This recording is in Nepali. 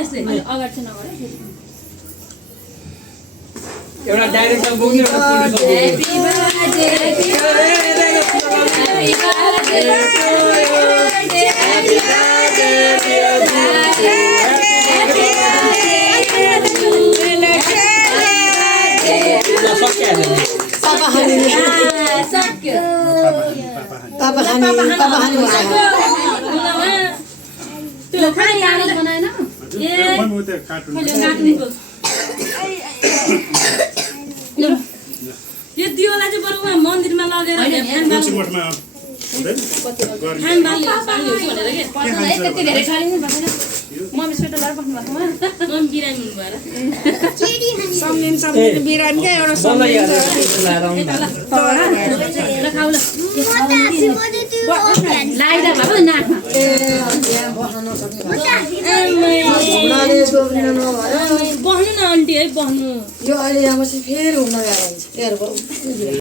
अगाडि नगरे एउटा डाइरेक्टर बोक्ने एउटा यो दियोला चाहिँ बरु मन्दिरमा लगेर मम्मी स्वेटर लगाएर बस्नु भएको मम्मी बिरामी हुनु भएर सम्झिन बिरामी क्या एउटा लाइदा भएको नाकमा बस्नु न आन्टी है बस्नु यो अहिले यहाँ फेरि हुन गएर